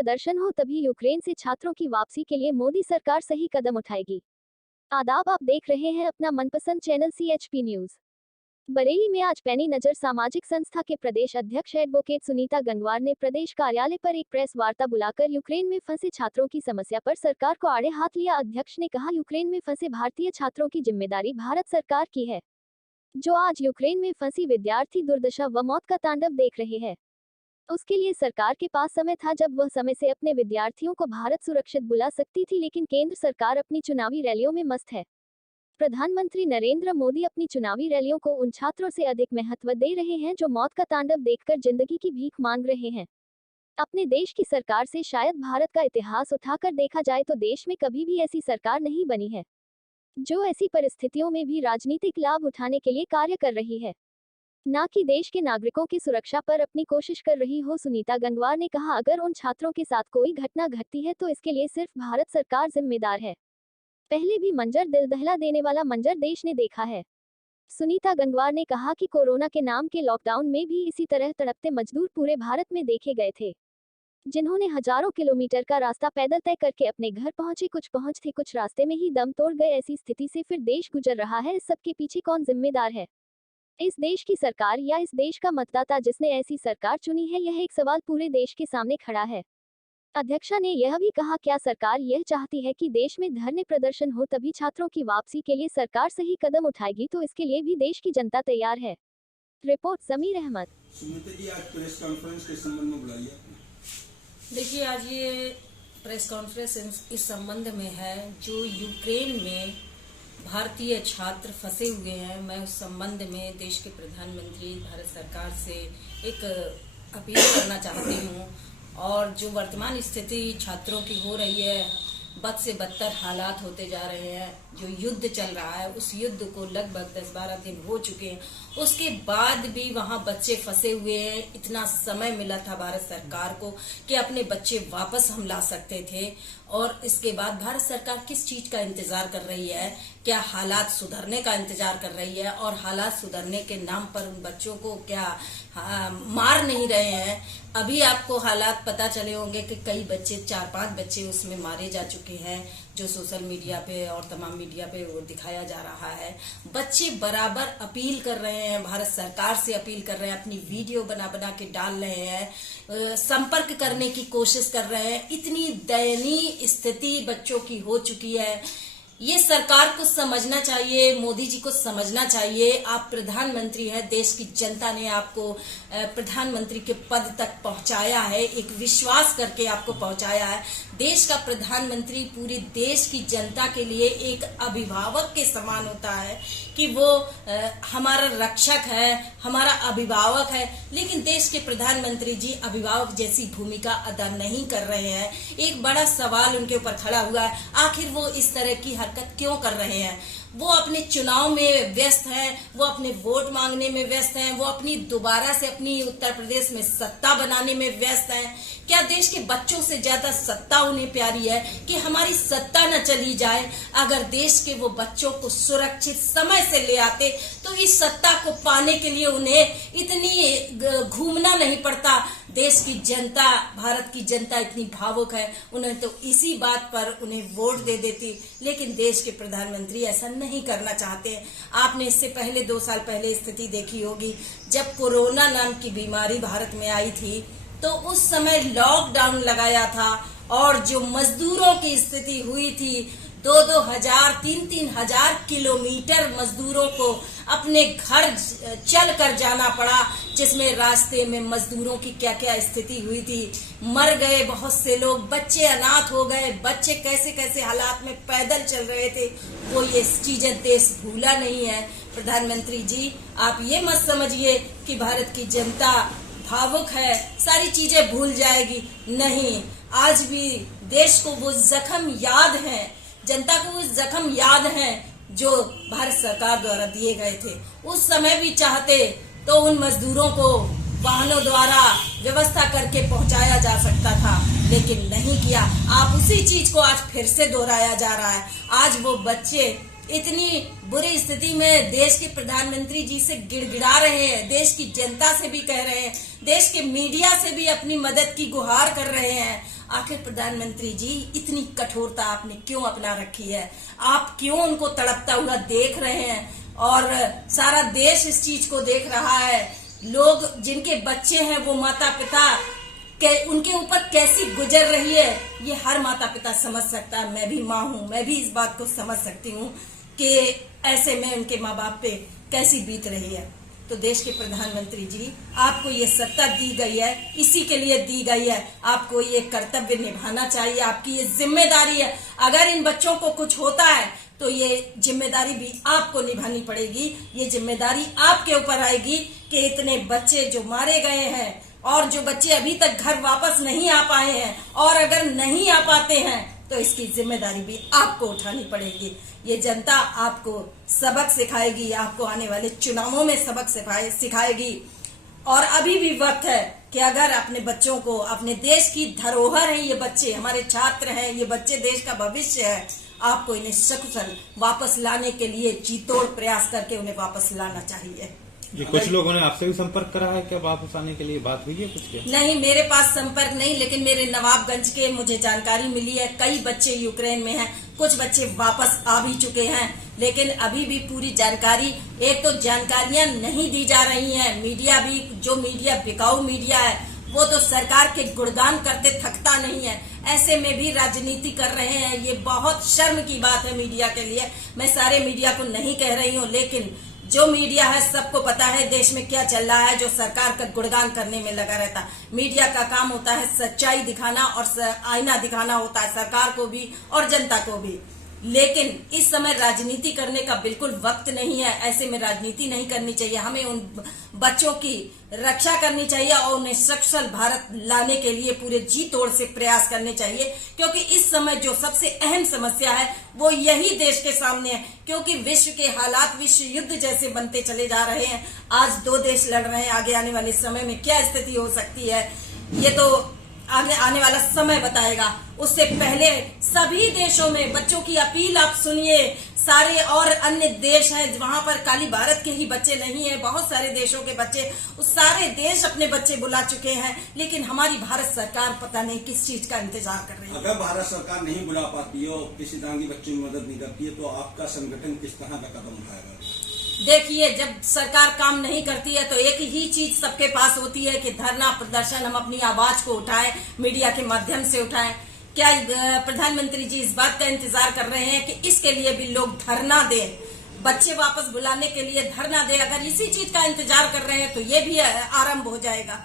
प्रदर्शन हो तभी यूक्रेन से छात्रों की वापसी के लिए मोदी सरकार सही कदम उठाएगी। आदाब, आप देख रहे हैं अपना मनपसंद चैनल CHP न्यूज। बरेली में आज पैनी नजर सामाजिक संस्था के प्रदेश अध्यक्ष एडवोकेट सुनीता गंगवार ने प्रदेश कार्यालय पर एक प्रेस वार्ता बुलाकर यूक्रेन में फंसे छात्रों की समस्या पर सरकार को आड़े हाथ लिया। अध्यक्ष ने कहा, यूक्रेन में फंसे भारतीय छात्रों की जिम्मेदारी भारत सरकार की है, जो आज यूक्रेन में फंसी विद्यार्थी दुर्दशा व मौत का तांडव देख रहे हैं। उसके लिए सरकार के पास समय था जब वह समय से अपने विद्यार्थियों को भारत सुरक्षित बुला सकती थी, लेकिन केंद्र सरकार अपनी चुनावी रैलियों में मस्त है। प्रधानमंत्री नरेंद्र मोदी अपनी चुनावी रैलियों को उन छात्रों से अधिक महत्व दे रहे हैं जो मौत का तांडव देखकर जिंदगी की भीख मांग रहे हैं। अपने देश की सरकार से शायद भारत का इतिहास उठाकर देखा जाए तो देश में कभी भी ऐसी सरकार नहीं बनी है जो ऐसी परिस्थितियों में भी राजनीतिक लाभ उठाने के लिए कार्य कर रही है, ना कि देश के नागरिकों की सुरक्षा पर अपनी कोशिश कर रही हो। सुनीता गंगवार ने कहा, अगर उन छात्रों के साथ कोई घटना घटती है तो इसके लिए सिर्फ भारत सरकार जिम्मेदार है। पहले भी मंजर दिल दहला देने वाला मंजर देश ने देखा है। सुनीता गंगवार ने कहा कि कोरोना के नाम के लॉकडाउन में भी इसी तरह तड़पते मजदूर पूरे भारत में देखे गए थे, जिन्होंने हजारों किलोमीटर का रास्ता पैदल तय करके अपने घर पहुंचे। कुछ पहुंचते, कुछ रास्ते में ही दम तोड़ गए। ऐसी स्थिति से फिर देश गुजर रहा है। इस सबके पीछे कौन जिम्मेदार है? इस देश की सरकार या इस देश का मतदाता जिसने ऐसी सरकार चुनी है? यह एक सवाल पूरे देश के सामने खड़ा है। अध्यक्षा ने यह भी कहा, क्या सरकार यह चाहती है कि देश में धरने प्रदर्शन हो तभी छात्रों की वापसी के लिए सरकार सही कदम उठाएगी, तो इसके लिए भी देश की जनता तैयार है। रिपोर्ट समीर अहमद। सुनीता जी, आज प्रेस कॉन्फ्रेंस के संबंध में बुलाई है। देखिए, आज ये प्रेस कॉन्फ्रेंस इस संबंध में है जो यूक्रेन में भारतीय छात्र फंसे हुए हैं। मैं उस संबंध में देश के प्रधानमंत्री भारत सरकार से एक अपील करना चाहती हूँ। और जो वर्तमान स्थिति छात्रों की हो रही है, बद से बदतर हालात होते जा रहे हैं। जो युद्ध चल रहा है, उस युद्ध को लगभग 10-12 दिन हो चुके हैं, उसके बाद भी वहाँ बच्चे फंसे हुए हैं। इतना समय मिला था भारत सरकार को कि अपने बच्चे वापस हम ला सकते थे, और इसके बाद भारत सरकार किस चीज का इंतजार कर रही है? क्या हालात सुधरने का इंतजार कर रही है? और हालात सुधरने के नाम पर उन बच्चों को क्या मार नहीं रहे हैं? अभी आपको हालात पता चले होंगे कि कई बच्चे, 4-5 बच्चे उसमें मारे जा चुके हैं, जो सोशल मीडिया पे और तमाम मीडिया पे वो दिखाया जा रहा है। बच्चे बराबर अपील कर रहे हैं, भारत सरकार से अपील कर रहे हैं, अपनी वीडियो बना बना के डाल रहे हैं, संपर्क करने की कोशिश कर रहे हैं। इतनी दयनीय स्थिति बच्चों की हो चुकी है। ये सरकार को समझना चाहिए, मोदी जी को समझना चाहिए। आप प्रधानमंत्री हैं, देश की जनता ने आपको प्रधानमंत्री के पद तक पहुंचाया है, एक विश्वास करके आपको पहुंचाया है। देश का प्रधानमंत्री पूरे देश की जनता के लिए एक अभिभावक के समान होता है कि वो हमारा रक्षक है, हमारा अभिभावक है। लेकिन देश के प्रधानमंत्री जी अभिभावक जैसी भूमिका अदा नहीं कर रहे हैं। एक बड़ा सवाल उनके ऊपर खड़ा हुआ है, आखिर वो इस तरह की हरकत क्यों कर रहे हैं? वो अपने चुनाव में व्यस्त हैं, वो अपने वोट मांगने में व्यस्त हैं, वो अपनी दोबारा से अपनी उत्तर प्रदेश में सत्ता बनाने में व्यस्त हैं। क्या देश के बच्चों से ज्यादा सत्ता उन्हें प्यारी है कि हमारी सत्ता न चली जाए? अगर देश के वो बच्चों को सुरक्षित समय से ले आते तो इस सत्ता को पाने के लिए उन्हें इतनी घूमना नहीं पड़ता। देश की जनता, भारत की जनता इतनी भावुक है, उन्हें तो इसी बात पर उन्हें वोट दे देती। लेकिन देश के प्रधानमंत्री ऐसा नहीं करना चाहते। आपने इससे पहले 2 साल पहले स्थिति देखी होगी, जब कोरोना नाम की बीमारी भारत में आई थी तो उस समय लॉकडाउन लगाया था, और जो मजदूरों की स्थिति हुई थी, 2-2 हजार, 3-3 हजार किलोमीटर मजदूरों को अपने घर चल कर जाना पड़ा, जिसमें रास्ते में मजदूरों की क्या क्या स्थिति हुई थी। मर गए बहुत से लोग, बच्चे अनाथ हो गए, बच्चे कैसे कैसे हालात में पैदल चल रहे थे। वो ये चीजें देश भूला नहीं है। प्रधानमंत्री जी, आप ये मत समझिए कि भारत की जनता भावुक है, सारी चीजें भूल जाएगी। नहीं, आज भी देश को वो जख्म याद हैं, जनता को वो जख्म याद हैं जो भारत सरकार द्वारा दिए गए थे। उस समय भी चाहते तो उन मजदूरों को वाहनों द्वारा व्यवस्था करके पहुंचाया जा सकता था, लेकिन नहीं किया। आप उसी चीज को आज फिर से दोहराया जा रहा है। आज वो बच्चे इतनी बुरी स्थिति में देश के प्रधानमंत्री जी से गिड़गिड़ा रहे हैं, देश की जनता से भी कह रहे हैं, देश के मीडिया से भी अपनी मदद की गुहार कर रहे हैं। आखिर प्रधानमंत्री जी इतनी कठोरता आपने क्यों अपना रखी है? आप क्यों उनको तड़पता हुआ देख रहे हैं? और सारा देश इस चीज को देख रहा है। लोग जिनके बच्चे हैं वो माता पिता उनके ऊपर कैसी गुजर रही है, ये हर माता पिता समझ सकता है। मैं भी माँ हूँ, मैं भी इस बात को समझ सकती हूँ कि ऐसे में उनके माँ बाप पे कैसी बीत रही है। तो देश के प्रधानमंत्री जी, आपको ये सत्ता दी गई है, इसी के लिए दी गई है। आपको ये कर्तव्य निभाना चाहिए, आपकी ये जिम्मेदारी है। अगर इन बच्चों को कुछ होता है तो ये जिम्मेदारी भी आपको निभानी पड़ेगी। ये जिम्मेदारी आपके ऊपर आएगी कि इतने बच्चे जो मारे गए हैं और जो बच्चे अभी तक घर वापस नहीं आ पाए हैं, और अगर नहीं आ पाते हैं तो इसकी जिम्मेदारी भी आपको उठानी पड़ेगी। ये जनता आपको सबक सिखाएगी, आपको आने वाले चुनावों में सबक सिखाएगी। और अभी भी वक्त है कि अगर अपने बच्चों को, अपने देश की धरोहर है ये बच्चे, हमारे छात्र हैं, ये बच्चे देश का भविष्य है, आपको इन्हें सकुशल वापस लाने के लिए जीतोड़ प्रयास करके उन्हें वापस लाना चाहिए। जी, कुछ लोगों ने आपसे भी संपर्क करा है क्या वापस आने के लिए? बात हुई है कुछ क्या? नहीं, मेरे पास संपर्क नहीं, लेकिन मेरे नवाबगंज के मुझे जानकारी मिली है कई बच्चे यूक्रेन में हैं, कुछ बच्चे वापस आ भी चुके हैं, लेकिन अभी भी पूरी जानकारी, एक तो जानकारियां नहीं दी जा रही हैं। मीडिया भी, जो मीडिया बिकाऊ मीडिया है, वो तो सरकार के गुणगान करते थकता नहीं है, ऐसे में भी राजनीति कर रहे हैं। ये बहुत शर्म की बात है मीडिया के लिए। मैं सारे मीडिया को नहीं कह रही हूँ, लेकिन जो मीडिया है सबको पता है देश में क्या चल रहा है, जो सरकार का गुणगान करने में लगा रहता है। मीडिया का काम होता है सच्चाई दिखाना और आईना दिखाना होता है सरकार को भी और जनता को भी। लेकिन इस समय राजनीति करने का बिल्कुल वक्त नहीं है। ऐसे में राजनीति नहीं करनी चाहिए। हमें उन बच्चों की रक्षा करनी चाहिए और उन्हें सकुशल भारत लाने के लिए पूरे जी तोड़ से प्रयास करने चाहिए, क्योंकि इस समय जो सबसे अहम समस्या है वो यही देश के सामने है। क्योंकि विश्व के हालात विश्व युद्ध जैसे बनते चले जा रहे हैं। आज दो देश लड़ रहे हैं, आगे आने वाले समय में क्या स्थिति हो सकती है ये तो आगे आने वाला समय बताएगा। उससे पहले सभी देशों में बच्चों की अपील आप सुनिए। सारे और अन्य देश हैं वहां पर खाली भारत के ही बच्चे नहीं है, बहुत सारे देशों के बच्चे, उस सारे देश अपने बच्चे बुला चुके हैं, लेकिन हमारी भारत सरकार पता नहीं किस चीज का इंतजार कर रही है। अगर भारत सरकार नहीं बुला पाती है और किसी तरह की बच्चों की मदद नहीं करती है तो आपका संगठन किस तरह का कदम उठाएगा? देखिए, जब सरकार काम नहीं करती है तो एक ही चीज सबके पास होती है कि धरना प्रदर्शन, हम अपनी आवाज को उठाएं, मीडिया के माध्यम से उठाएं। क्या प्रधानमंत्री जी इस बात का इंतजार कर रहे हैं कि इसके लिए भी लोग धरना दें, बच्चे वापस बुलाने के लिए धरना दें? अगर इसी चीज का इंतजार कर रहे हैं तो ये भी आरंभ हो जाएगा।